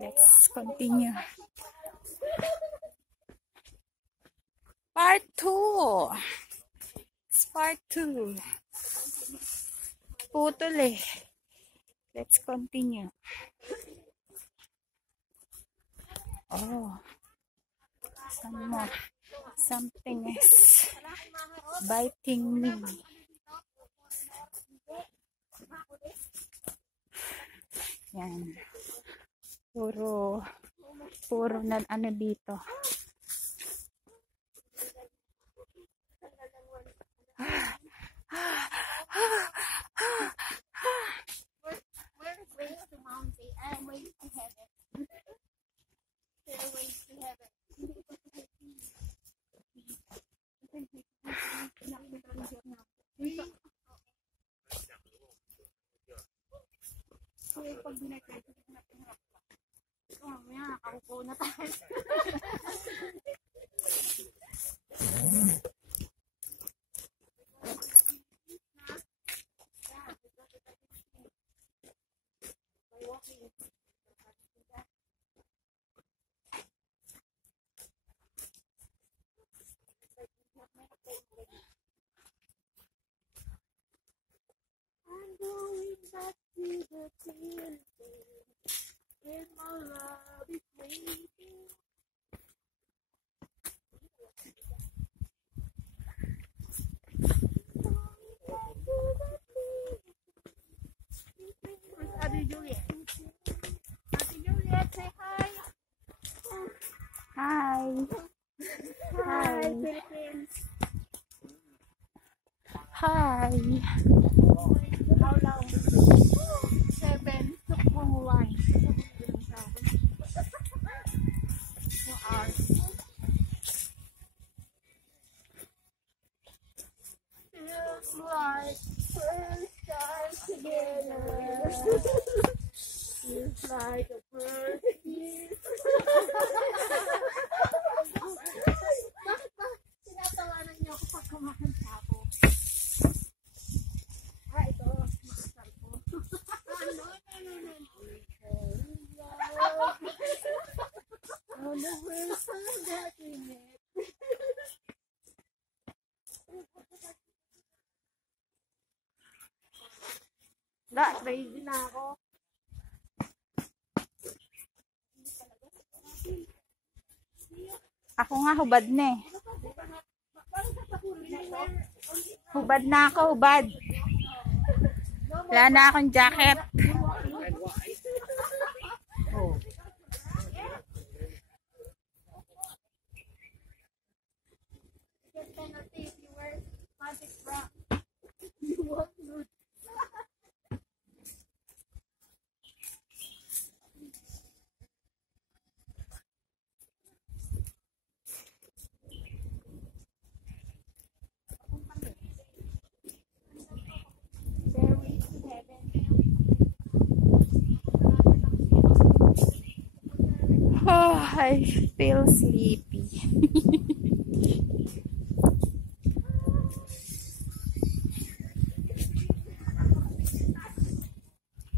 Let's continue. Part 2. It's part 2. Putol eh. Let's continue. Oh. Something is biting me. Yan. Puro na ano dito. We're ways to mountain and ways to heaven. There are ways to heaven. Pag binagay ko, hinap-hinap pa. Ito, mamaya, nakaupo na tayo. I'm going back to the Philippines, where my love is waiting. Where's Ate Juliet? Ate Juliet, say hi. Hi. Hi, Philippines. Hi. How long? 7 took more wine. 2 hours. Feels like first time together. Feels like a first kiss. Bakit ba tinatawanan niyo ako pag kumakanta ako? Ito. Makasal po. No. Oh, no, we're so happy, Nick. Crazy na ako. Ako nga hubad na eh. Hubad na ako, hubad. Wala na akong jacket. Oh. Get penalty if you wear magic bra. You won't lose. Oh, I feel sleepy.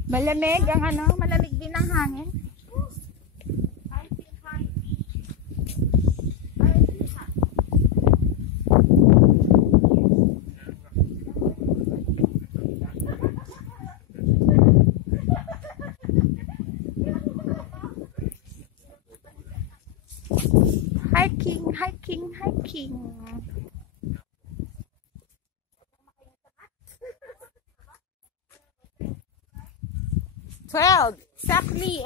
Malamig ang ano, malamig din ang hangin. Hiking. 12. Exactly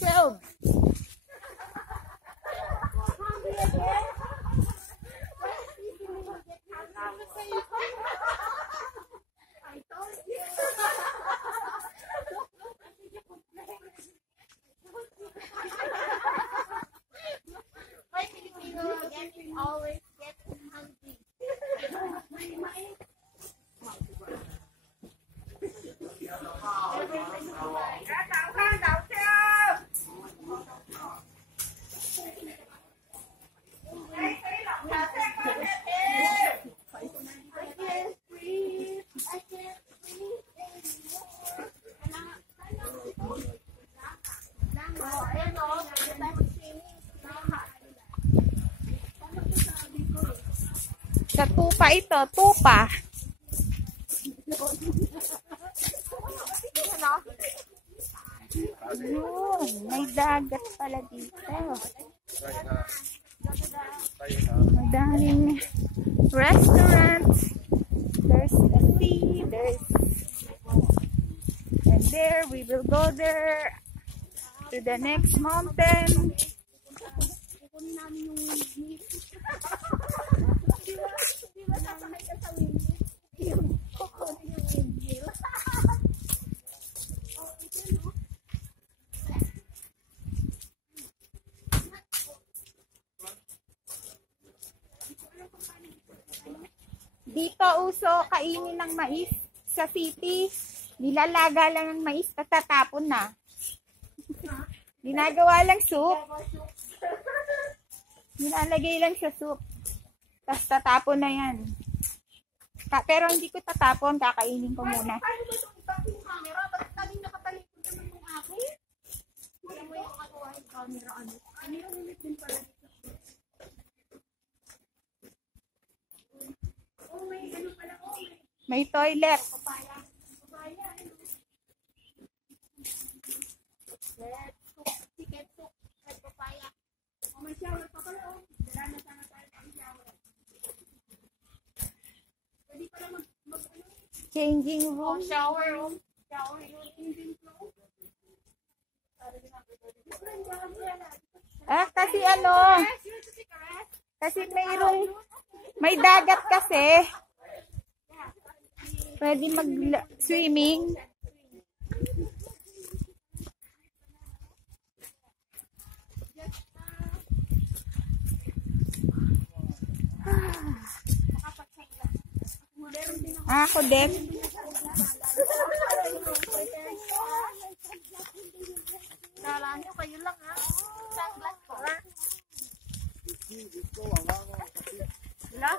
12. I told you. My Filipino again always get hungry. I can't breathe. Sa tupa ito, tupa. Yun, may dagat pala dito. Madaming restaurants. There's a sea, and there we will go there to the next mountain. Dito uso kainin ng mais sa city. Nilalaga lang ng mais, tatapon na. Ginagawa lang soup. Nilalagay lang sa soup. Tapos tatapon na yan. Pero hindi ko tatapon, kakainin ko muna. May toilet. Changing room. Shower room. Kasi kasi may dagat kasi. Pwede mag-swimming. Ako din. Kala nyo, kayo lang ha. Sunglass ko ha. Wala.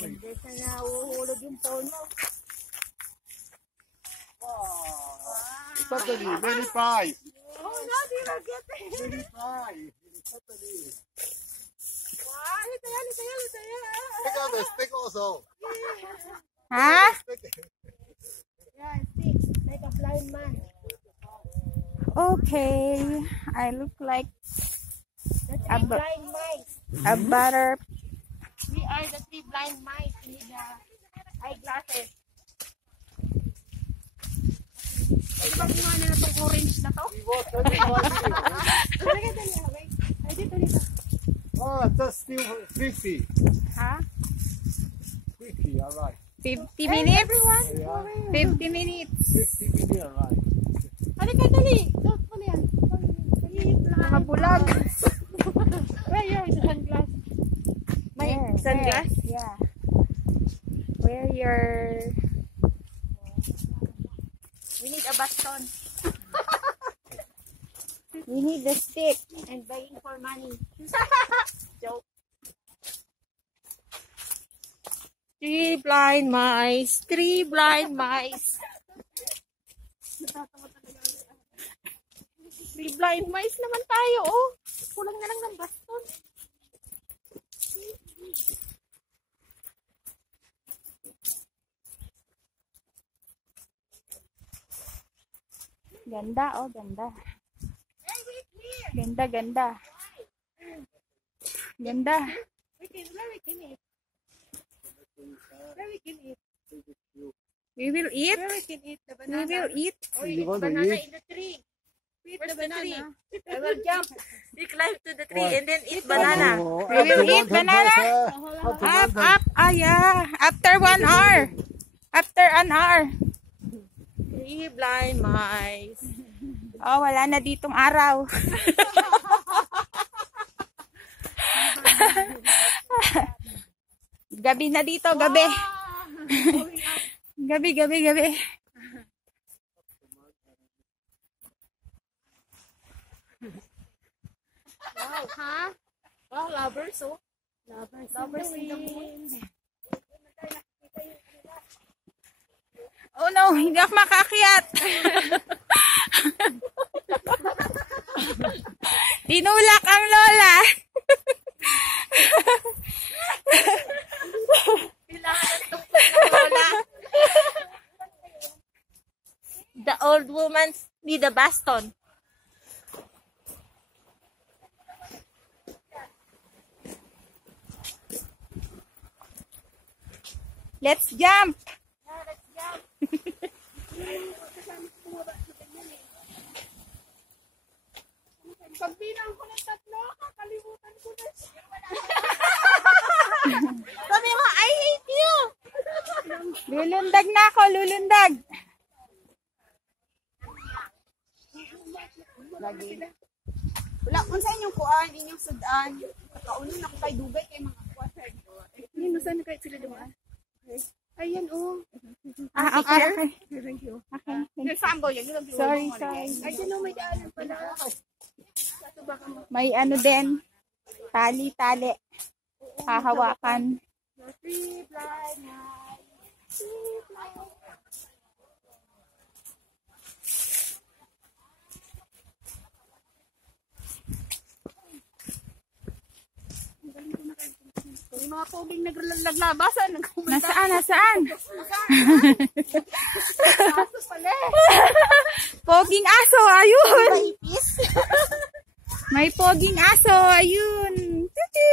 Hindi sa nahuhulog yung phone mo. Totally, very fine. Oh, no, di ba get it? Very fine. Totally. Wow, litaya. Take out the stick also. Ha? Stick. Yeah, stick. Like a blind man. Okay. I look like The A three bu- blind mice. a butter. We are the three blind mice. We need eyeglasses. Pwede ba ginawa na itong orange na to? We walk 25 minutes. Ay, dito, dito. Oh, that's still 50. Ha? 50, alright. 50 minutes? Yeah, 50 minutes. 50 minutes, alright. Halika, dali. Don't pala yan. Mga bulag. Where your sunglass? My Where? sunglass? Where? Yeah. Where your... We need a baston. We need the stick. And buying for money. Joke. Three blind mice. Three blind mice. Three blind mice naman tayo, oh. Kulang na lang ng baston. Ganda, oh, ganda. Ganda, ganda. Ganda. Where we can eat? Where we can eat? We will eat. Where we can eat the We banana? will eat. Oh, You want to banana eat? in the tree. Where's the banana? I will jump. We climb to the tree What? and then eat banana. Oh, We will after eat 100 banana. meters, after Up, 100 up. Ah, yeah. After 1 hour. After an hour. Three blind mice. Oh, wala na ditong araw. Gabi na dito, gabi. Gabi, gabi, gabi. Wow, huh? Wow, lovers, oh. Lovers in the moon. Oh no, hindi ako makaakyat. Tinulak ang lola. need a baston. Let's jump! Pag bilang ko ng 3, kakalimutan ko na siya. Sabi mo, I hate you! Lulundag na ako, lulundag! Wala kung sa inyong kuan, inyong sudan. Kakaunin ako kay dugay kay mga kuan. Hindi, saan na kayo sila dumaan? Ayan, oh. Ah, okay, okay. Thank you. Okay. May fambo yan. Sorry, sorry. Ay, dyan, may daanan pala. May ano din. Tali. Hahawakan. Free fly night. Free fly. May mga poging naglaglabasan. Nasaan? Aso pala. Poging aso, ayun! Ipis. May poging aso, ayun! Tutu!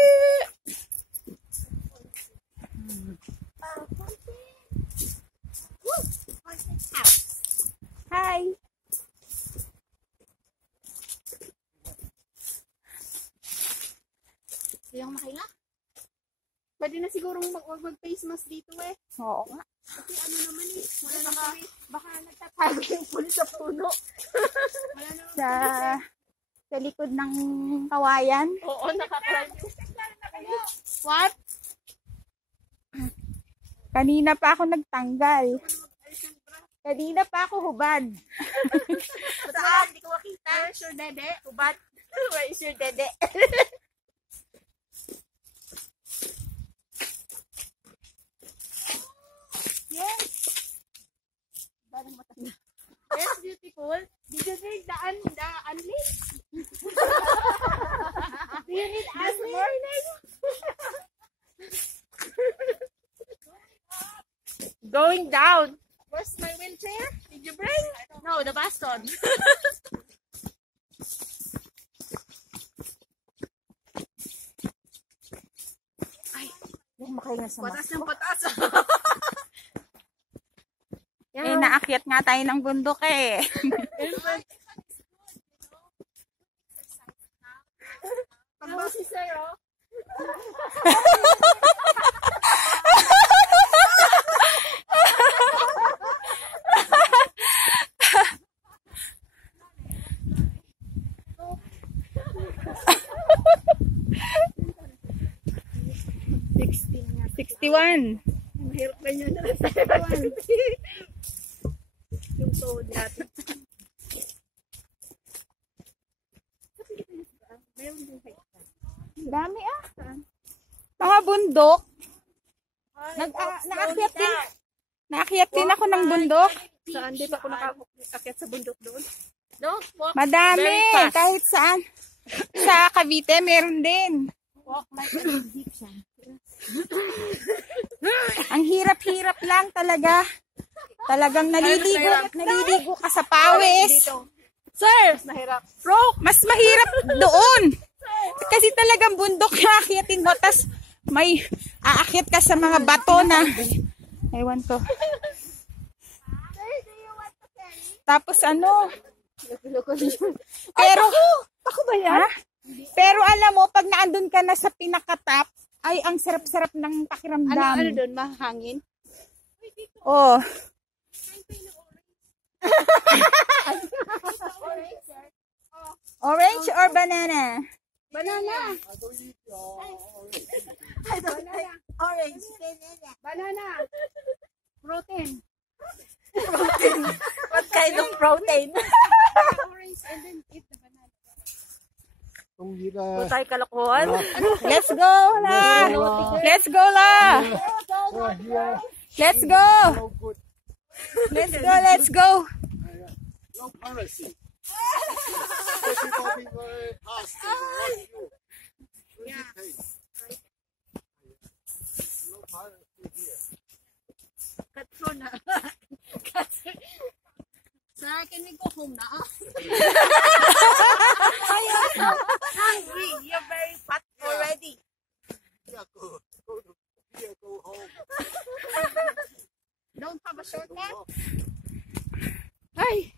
Hi! Yung makila. Pwede na sigurong mag-face mask dito eh. Oo nga. Kasi ano naman eh. Wala na baka nagtatago yung pulis sa puno. Wala na. Sa likod ng kawayan. Oo, nakakrime. What? Kanina pa ako nagtanggal. Kanina pa ako hubad. Saan? Hindi ko makita. Where's your dede? Hubad. Where is your dede? Yes. Yes, beautiful. Did you drink the unlit? Do you need unlit? Going down. Where's my wheelchair? Did you bring? No, the baston. Yung makahinga sa Patas ng patas. Eh, naakyat nga tayo ng bundok eh. Pag si Sir, oh. Yeah. 61. Ang hirap ganyan na sa yung tuhod natin. Meron din kayo. Dami ah. Mga bundok. Naakyat din. Naakyat din ako ng bundok. Saan? Di ba ako nakakakit sa bundok doon? Don't walk Madami. very fast. Kahit saan. Sa Cavite, meron din. Walk like an Egyptian. Ang hirap-hirap lang talaga. Talagang naliligo ka sa pawis. Sir, Nahirap. Mas mahirap doon. Kasi talagang bundok yung aakyatin mo. Tas may aakyat ka sa mga bato na. Ewan ko. Tapos ano? Pero, ako ba yan? Pero alam mo, pag naandun ka na sa pinakatap, ay ang sarap-sarap ng pakiramdam. Ano doon? Mahangin? Oh. Orange or banana? Banana. I don't eat orange. Orange. Banana. Protein. what kind of protein? Orange and then eat the banana. Don't eat Kung tayo kalokohan. Let's go, la! Let's go, la! here. Let's go! No good. Let's go, let's go! No piracy. Everybody very fast. Watch you. Yeah. No piracy here. Katro na. Sir, can we go home na. Hungry. You're very fat already. Yeah, go to here, go home. Don't have a shortcut? Go home. Ay!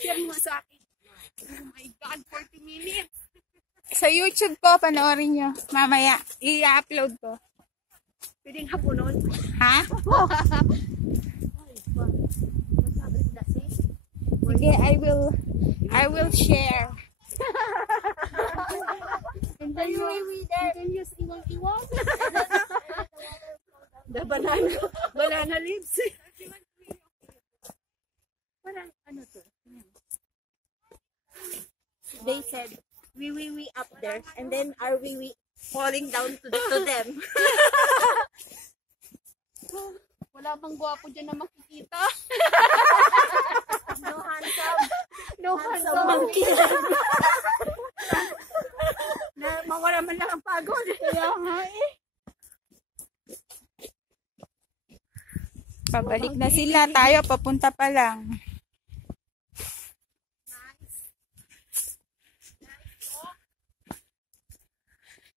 Share mo sa akin. Oh my God, 40 minutes. Sa YouTube ko, panoorin nyo. Mamaya, i-upload ko. Pwedeng hapunon. Ha? Sige, I will share. And then you can use iwang-iwang. The banana leaves. Parang ano to? They said, we up there. And then are we falling down to them? Wala bang gwapo dyan na makikita? No handsome. No Handsome monkey. Na mawala man lang ang pagod. Kaya nga eh. Pabalik na sila. Tayo, papunta pa lang.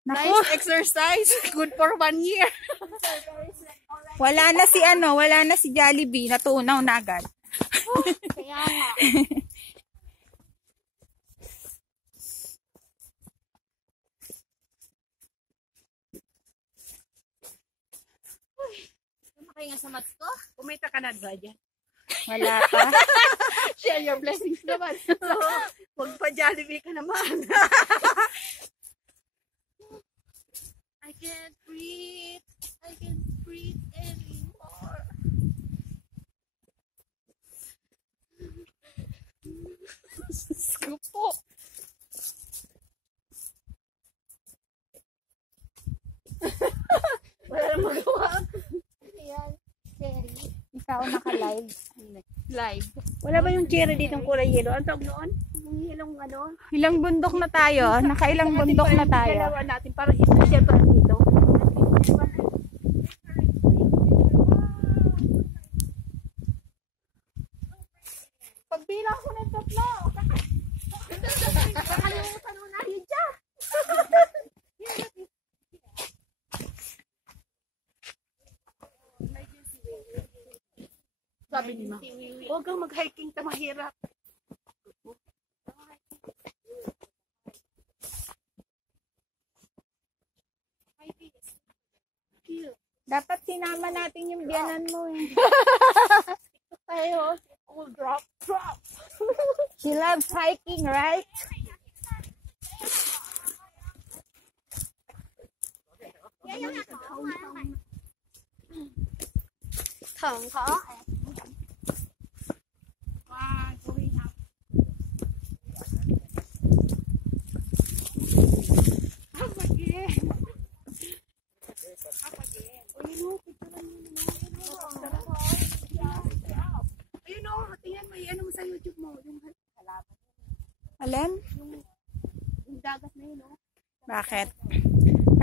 Naku, Nice exercise. Good for 1 year. wala na si Jollibee. Natunaw na agad. Kaya nga. Kumakain nga sa mats ko. Kumita ka na ba dyan? Wala pa. Share your blessings naman. Huwag pa Jollibee ka naman. I can't breathe. I can't breathe anymore. Scoop po. Wala na magawa. Ayan. Cherry. Ikaw naka-live. Live. Wala ba yung cherry dito ng kulay yellow? Ang tawag noon? Yung yellow ano? Ilang bundok na tayo? Nakailang bundok na tayo? Dalawa natin para i-share pa dito. Pagbilang ko ng tatlo. Nakalimutan mo na yun dyan. Sabi ni Ma, huwag kang mag-hiking ta mahirap. Dapat sinama natin yung biyanan mo eh. Tayo, all drop. She loves hiking, right? Thằng khó. Wow, going up. Up again. Up again. Ayun o, picturean mo naman. Ayun o, tingnan mo, ano mo sa YouTube mo. Yung halaman. Alin? Yung dagat na yun o. Bakit?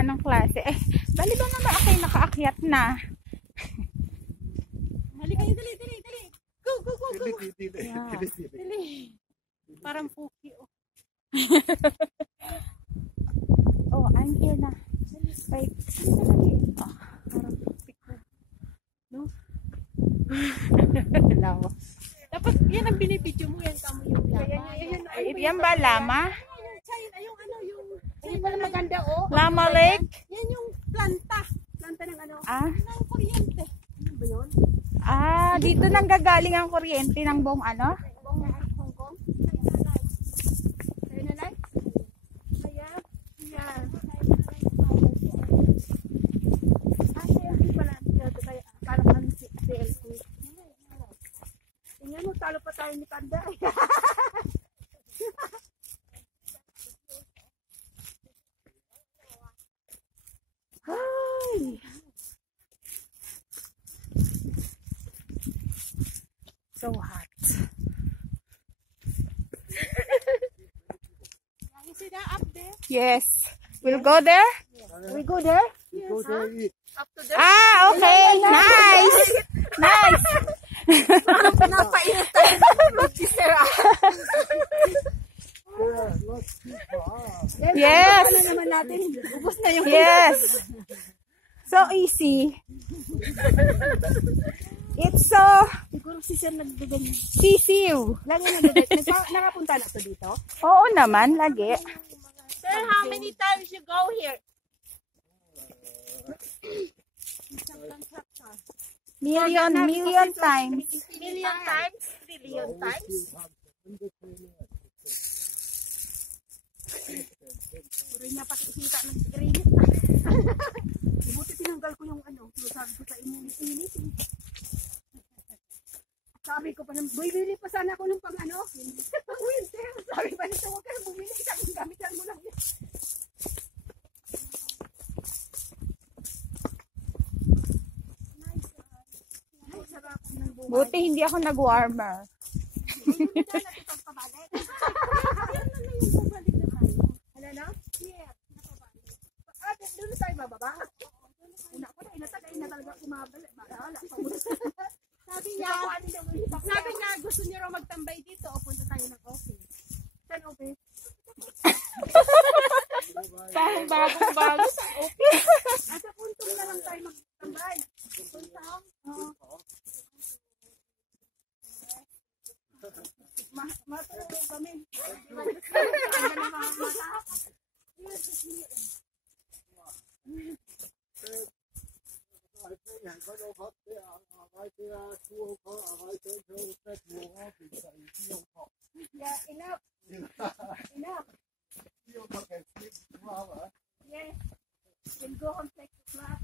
Anong klase? Eh, bali ba naman ako'y nakaakyat na? Hali kayo, dali. Go. Dili. Dali. Parang puki o. Oh, I'm here na. Wait. Oh, parang piko. No? Hello. Dapat yan ang binibidyo mo, yan tamo yung lama. Yan ba lama? Yung ano, yung pala maganda o. Lama Lake? Yan yung planta. Planta ng ano. Ah? Ng kuryente. Ano ba yun? Ah, dito nang gagaling ang kuryente ng buong ano? Buong Hong Kong. Kaya na light? Kaya. Yan. CLC pala. Kaya parang ang CLC. Tingnan mo, talo pa tayo ni Kanda. Ay! So hot. You see that up there? Yes. We'll go there? We go there? Go there, eat. Up to there? Ah, okay. Nice. Nice. Parang pinapainit tayo mag-sisira. Yes. Ano naman natin? Ubus na yung Yes. So easy. It's so siguro si Sir nagdaganyan. sisiw. Lagi nagdaganyan. Nakapunta na to dito? Oo naman, lagi. Sir, how many times you go here? Million times. Million times? Trillion times? Puro niya pakikita ng granite. Buti tinanggal ko yung ano. Sabi ko sa init. Sabi ko pa naman, boy, bili pa sana ako ng pang ano. Winter. Sabi pa nito, huwag ka na bumili. Sabi, gamitan mo lang yan. Ay, sarap ng buhay. Buti hindi ako nag-warmer. Ano na? Yes. Ah, doon tayo bababa. Una ko na, inatagay na talaga kumabal. Bahala. Sabi niya, gusto niya raw magtambay dito o punta tayo ng office. Saan office? Parang bagong-bago sa office. Asa punto na lang tayo magtambay. Punta? Oo. Matulog kami. Yeah, enough. Enough. Yes. We'll go home, take the class.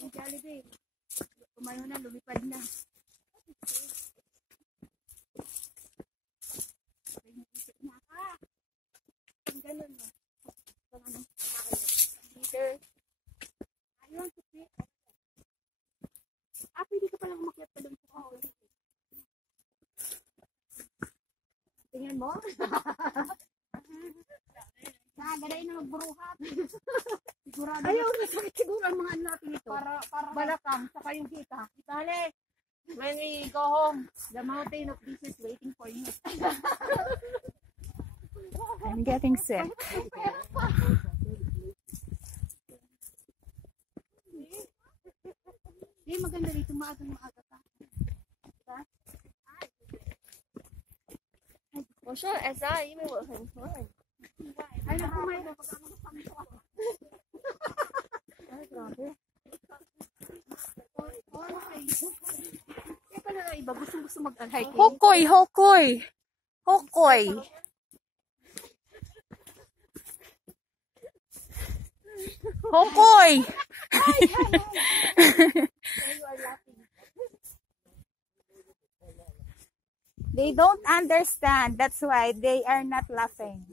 Yung Jollibee. Kumayo na, lumipad na. Isip na ka. Ang ganun mo. Kung anong kumakayo. Leader. Ayun, supi. Ah, pwede ka palang umakyat pa doon sa kahoy. Tingnan mo. Ganay na magburuhat. Sigurado. Ayaw, nasakit siguro ang mga ano natin ito. Para balakang, saka yung kita. Itali, when we go home, the mountain of this is waiting for you. I'm getting sick. Hindi, maganda dito. Maagang-maaga ka. Diba? 我说 SR，因为我很困。 Ay, naku, may napagkakasama ko. Ay, grabe. Okay. Kaya pala na iba, gusto mag-hiking. Hokoy, hokoy. Hokoy. Hokoy. They don't understand. That's why they are not laughing.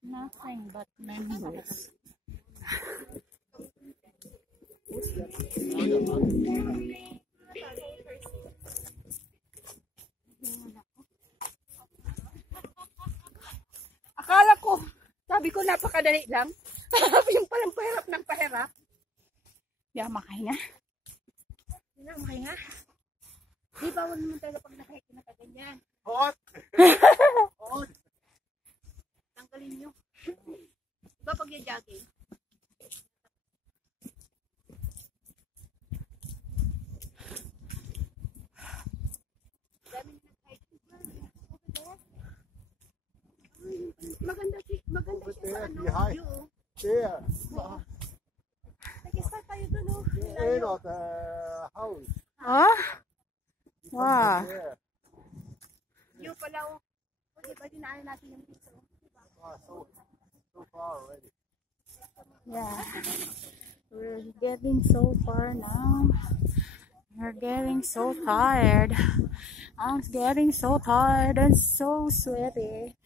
Nothing but memories. Akala ko, sabi ko napakadali lang. Yung palang pahirap ng pahirap. Di ako makahinga. Hindi na, makahinga. Di bawal naman talaga pag nakahikin na kaganyan. Hot! Hot! Tanggalin nyo. Diba pag yung jogging? Dami na nag-hiking. Maganda siya sa ano. behind. View. There. Nag-start tayo dun, oh. The end of the house. Oh? Wow. There. View pala, oh. O, diba dinaanan natin yung piso? Diba? So far already. Yeah. We're getting so far now. We're getting so tired. I'm getting so tired and so sweaty.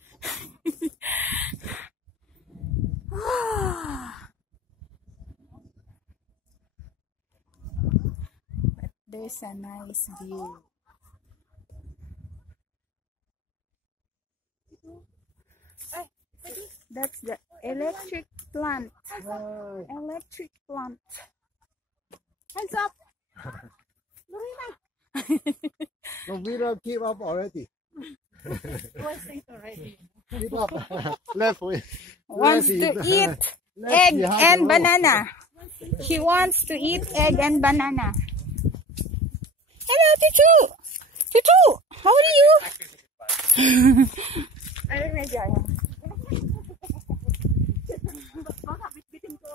But there's a nice view. That's the electric plant. Electric plant. Hands up. Lorena. No, we don't give up already. What's it already? Give up. Left with. Wants to eat egg and banana. She wants to eat egg and banana. Hello, Tutu. Tutu, how are you? Ano na dyan? Baka bitbitin ko.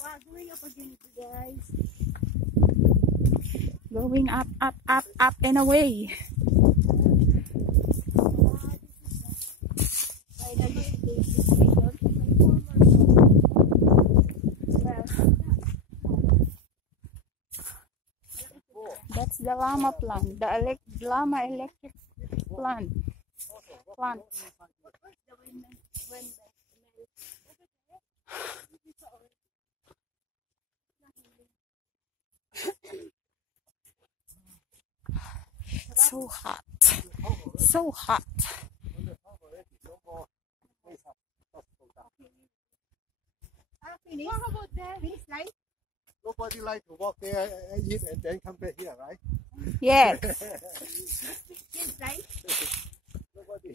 Wow, going up again, guys. Going up, up, up, up and away. That's the llama plant, the llama electric plant. So hot, so hot. Finish? How about that? Finish line? Nobody like to walk there and eat and then come back here, right? Yes. Finish line? Nobody.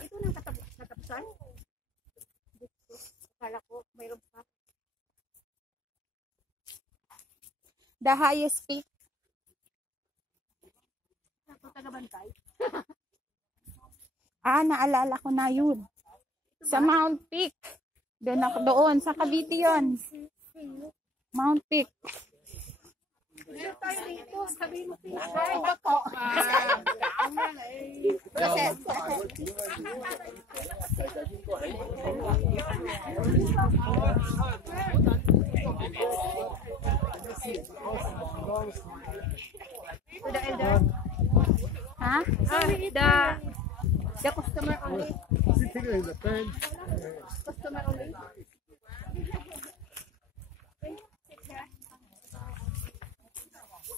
Ito nang katapusan? Akala ko mayroon pa. The highest peak. Ako taga-bantay. Naalala ko na yun. Sa Mount Peak. Doon, sa Cavite yun. Mount Peak. Meron tayo dito. Sabihin mo finish line. Ay, bako. The elder. Ha? The customer only. Sitting in the pen. Customer only.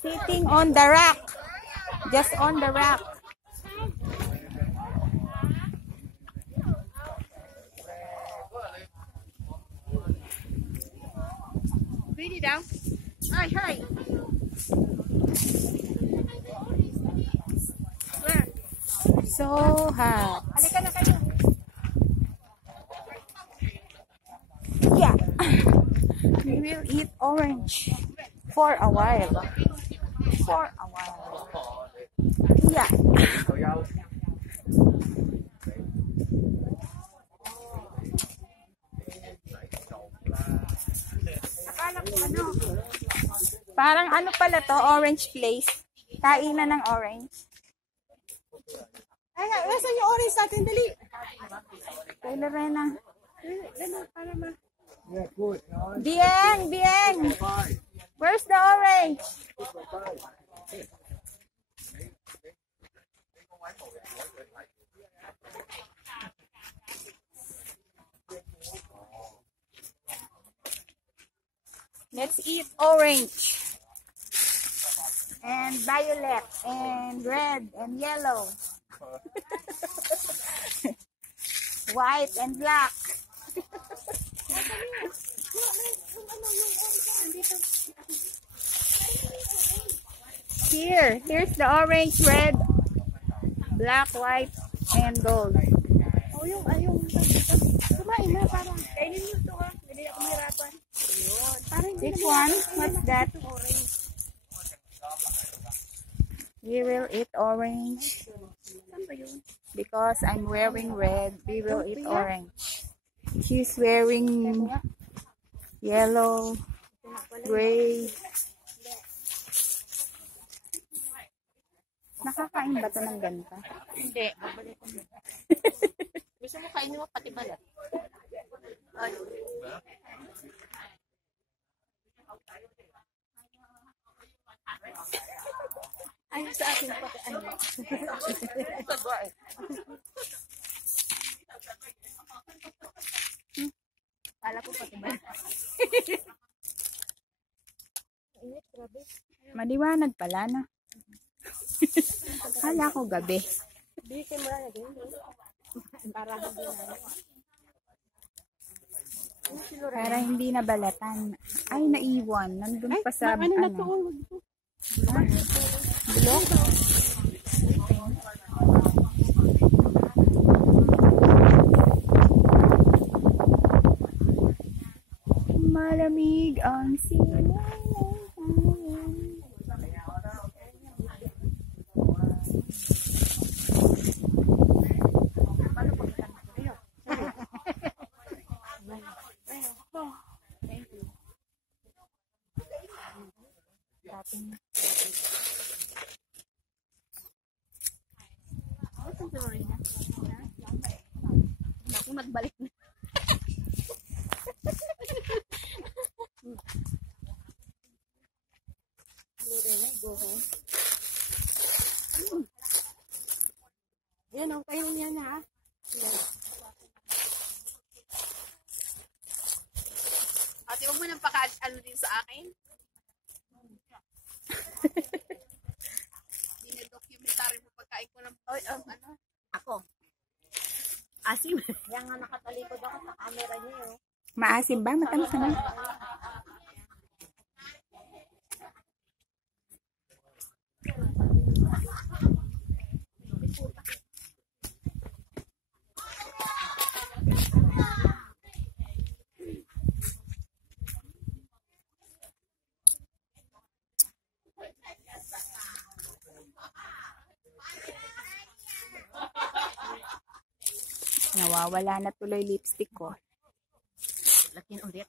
Sitting on the rock. Just on the rock. Really down. Hi, hi. Where? So hot. Halika na kayo. Yeah. We will eat orange for a while. Yeah. Akala ko ano. Parang ano pala to, orange place. Kainan ng orange. Ay, nasa yung orange natin, dali. Kay Lorena. Ano, para ma... Yeah, good. Bieng! Where's the orange? Let's eat orange. And violet. And red. And yellow. White and black. Here's the orange, red, black, white, and gold. Oh, yung kumain na, parang kainin mo ito ha. Hindi ako mahirapan. Which one? What's that? We will eat orange. Because I'm wearing red, we will eat orange. She's wearing yellow, gray. Nakakain ba ito ng ganito? Hindi, babalik ko. Gusto mo kainin mo pati balat? Ayaw sa akin pati ano. Kala ko pati ba? Maliwanag pala na. Kala ko gabi. Bitin mo na din. Para hindi nabalatan. Ay, naiwan. Nandun pa sa ano. Bulok. Malamig ang silang hangin. Ako nagbalik na. Yan ang kayo niya na ha. Ate, huwag mo nang ano din sa akin. Dine-documentary mo pagkain ko ng ano. Ako. Asim. Yan nga nakatalikod ako sa camera niya eh. Maasim ba? Matamis naman. Nawawala na tuloy lipstick ko. Lakin ulit.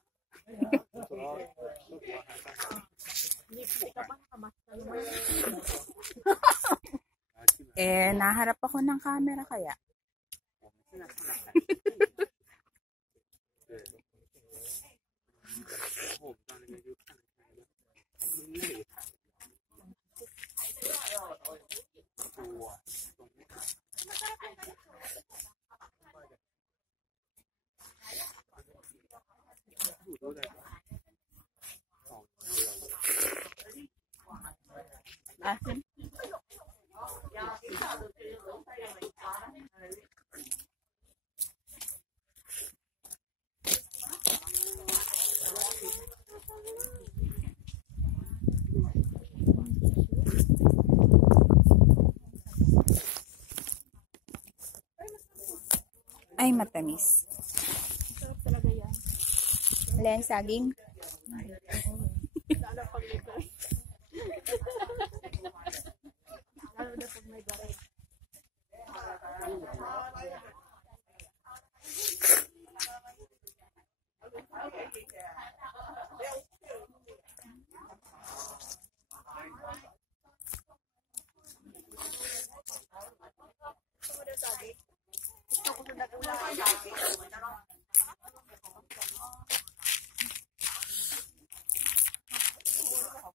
Naharap ako ng camera kaya. Asin. Ay, matamis. Sarap talaga yan. Wala yung saging. Lalo na pag may garay.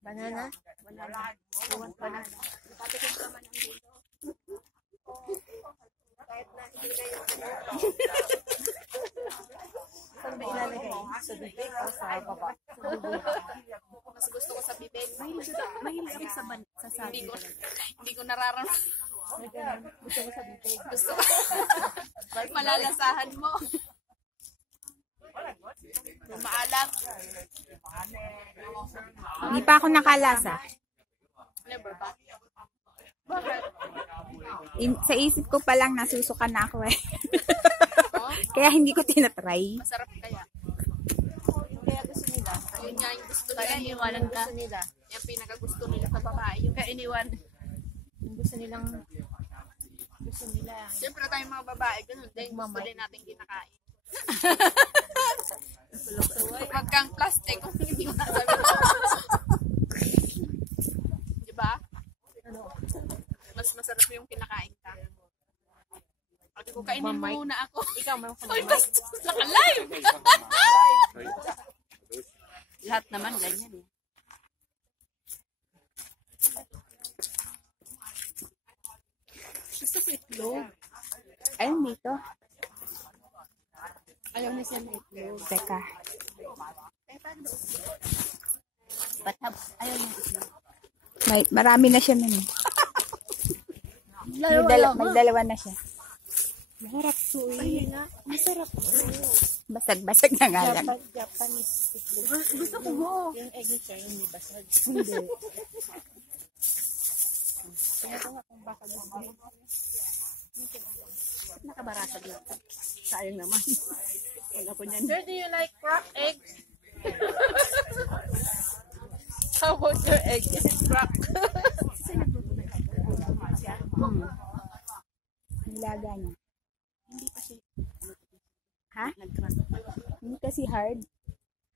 Banana. Iwan banana. Ipatikin ka man ang dito. Kahit na hindi kayo. Saan ba ilalagay? Sa bibig o sa baba? Sa bibig. Mas gusto ko sa bibig. Mahilig ako sa sabi. Hindi ko nararamdaman. Gusto mo sa bibig. Gusto ko. Malalasahan mo. Maalam. Hindi pa ako nakalasa. Never ba? Bakit? Sa isip ko pa lang nasusuka na ako eh. Kaya hindi ko tinatry. Masarap kaya. Kaya gusto nila. Yun nga yung gusto nila. Kaya iniwanan ka. Gusto nila. Yung pinakagusto nila sa babae. Yung Kaya iniwan. Yung gusto nilang siyempre tayong mga babae, ganun din. Gusto din natin kinakain. Huwag kang plastic kung hindi mo nasabi. Diba? Mas masarap yung kinakain ka. Pag ko kainin mo muna ako. ikaw may Uy, basta naka-live! lahat naman ganyan eh. Gusto ko itlog. Ayun dito. Ayaw na siya ng itlog. Teka. Ayaw niya itlog. Marami na siya nun. May dalawa na siya. Masarap to eh. Ayun nga, masarap to. Basag-basag na nga lang. Japanese itlog. Gusto ko mo. Yung egg ni Sir, hindi basag. Hindi. Kaya ko nga kung baka nakabarasag lang. Sayang naman. Wala ko niyan. Sir, do you like cracked eggs? How about your egg? Is it cracked? Nilaga niya. Hindi pa siya. Ha? Nag-crack. Hindi kasi hard.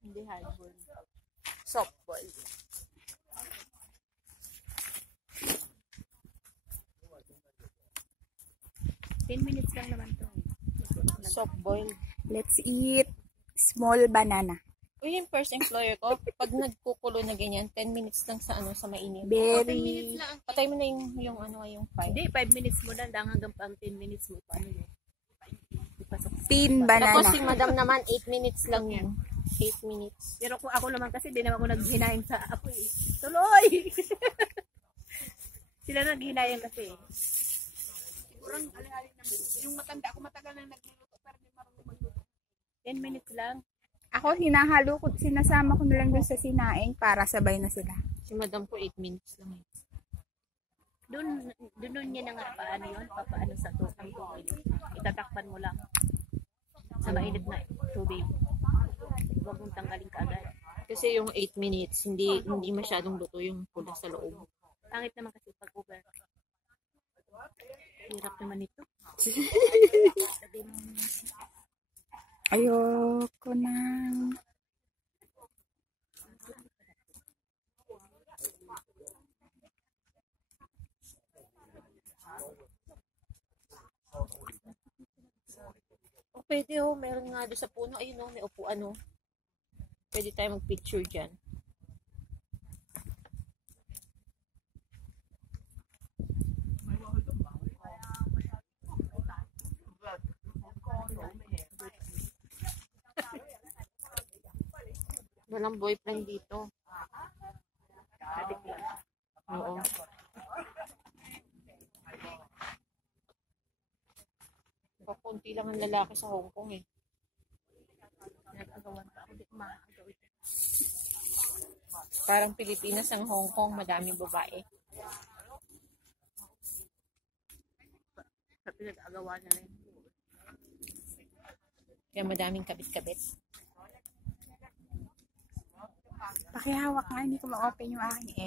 Hindi hard boil. Soft boil. Ten minutes lang naman to. Soft boil. Let's eat small banana. O yung first employer ko, pag nagkukulo na ganyan, 10 minutes lang sa ano sa mainit. Very... Patay mo na yung ano yung fire. Hindi, 5 minutes mo lang. Hanggang pang 10 minutes mo. Paano yun? Thin Tapos banana. si madam naman, 8 minutes lang yan. 8 minutes. Pero kung ako naman kasi, di naman ako naghinayang sa apoy. Tuloy! Sila naghinayang kasi. Sigurang alihari naman. Yung matanda ako matagal na nagluluto pero di marunong magluto. 10 minutes lang. Ako, hinahalo ko, sinasama ko na lang dun sa sinaing para sabay na sila. Si madam ko 8 minutes lang. Doon niya na nga paano yun, papaano sa ang tubig. Itatakpan mo lang sa mainit na tubig. Huwag mong tanggalin kaagad. Kasi yung 8 minutes, hindi masyadong luto yung pula sa loob. Pangit naman kasi pag over. Hirap naman ito. Ayoko nang... O pwede meron nga doon sa puno. Ayun may upuan Pwede tayo mag-picture dyan. Walang boyfriend dito. Oo. Kunti lang ang lalaki sa Hong Kong eh. Nag-agawan pa ako. Di ko makakagawin. Parang Pilipinas ang Hong Kong, madaming babae. Sa pinag-agawa na rin. Kaya madaming kabit-kabit. Pakihawak nga, hindi ko ma-open yung aking egg.